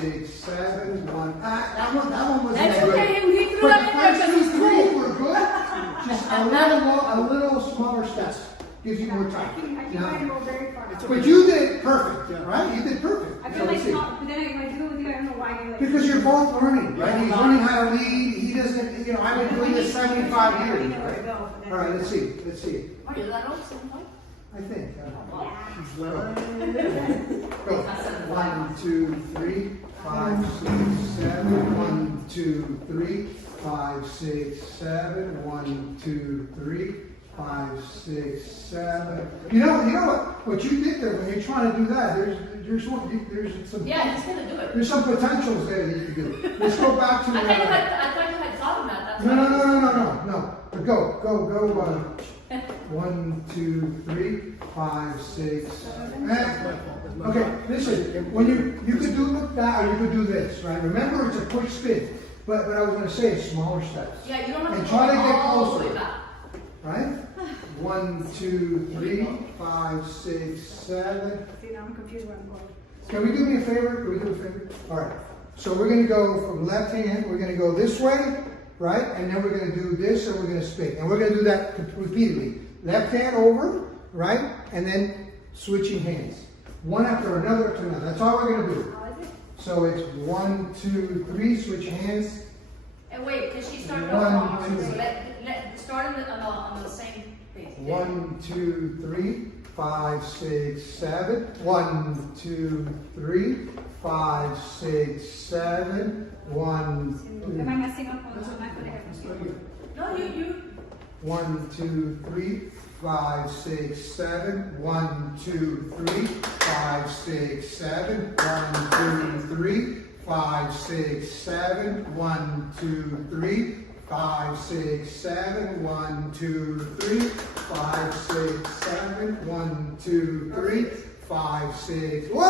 6, 7, 1. That one was That's good. okay, he threw But that the in there first because two, he's three cool. were good. Just a little smaller steps. Gives you more time. I think You know? I go very far. But you did perfect, right? You did perfect. I So feel like let's see. not, but then when I do it with you, I don't know why you like. Because you're both learning, right? He's learning how to lead. He doesn't, you know, I've been doing this 75 years, right? All right, let's see. Let's see. Are you that old? 7 point? I think. I don't know. Yeah. Go. 1, 2, 3, 5, 6, 7. 1, 2, 3, 5, 6, 7. 1, 2, 3, 5, 6, 7. You know what you did there when you're trying to do that. There's some. Yeah, he's gonna do it. There's some potentials there that you can do. Let's go back to. I thought you had thought of that. That's No. why. But go. 1, 2, 3, 5, 6. Okay, listen. When you could do that, or you could do this, right? Remember, it's a quick spin. But I was going to say smaller steps. Yeah, you don't have And to try to go get all the closer. way back. Right? 1, 2, 3, 5, 6, 7. See, now I'm confused where I'm going. Can we do me a favor? Can we do a favor? All right. So we're going to go from left hand. We're going to go this way, right? And then we're going to do this, and we're going to spin. And we're going to do that repeatedly. Left hand over, right? And then switching hands. One after another to another. That's all we're going to do. How is it? So it's 1, 2, 3, switch hands. And wait, because she started One, off wrong. two. So let start on the same page. 1, 2, 3, 5, 6, 7. 1, 2, 3, 5, 6, 7. 1, Am I messing up on my foot? No, you. 1, 2, 3, 5, 6, 7. 1, 2, 3, 5, 6, 7. 1, 2, 3, 5, 6, 7. 1, 2, 3, 5, 6, 7. 1, 2, 3, 5, 6, 7. 1, 2, 3, 5, 6. Whoa!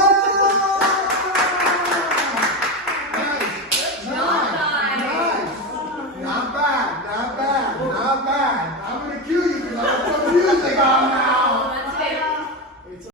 Nice! Not bad. I'm gonna kill you because I put music on